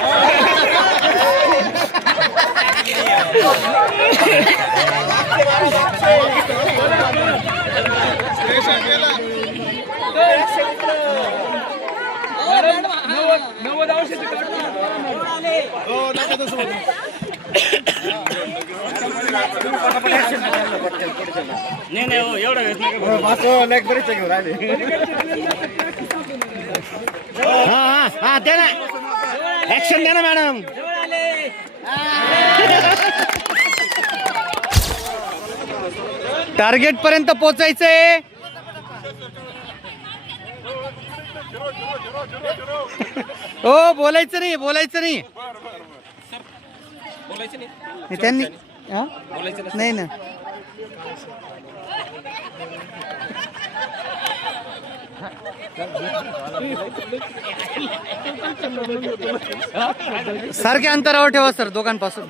Hey! नाही नाही हो वेळ हा हा हा द्या ना ऍक्शन द्या ना मॅडम टार्गेट पर्यंत पोचायचंय हो बोलायचं नाही बोलायचं नाही. नाही, त्यांनी हा? नाही ना. सारख्या अंतरावर ठेवा सर दोघांपासून.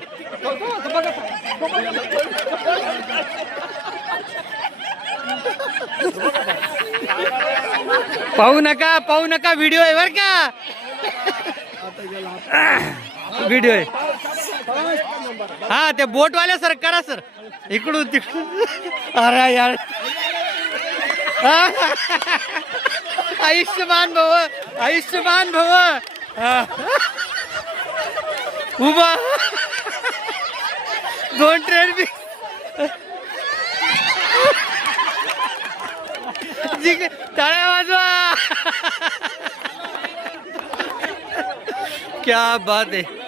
पाहू नका पाहू नका व्हिडिओ आहे बर का. व्हिडिओ आहे. हा ते बोटवाल्या सर करा सर. इकडून तिकडून. अरे यार. आयुष्यमान भव आयुष्यमान भव. उभा. दोन ट्रेन बी जिक टाळ्या वाजवा. क्या बात आहे.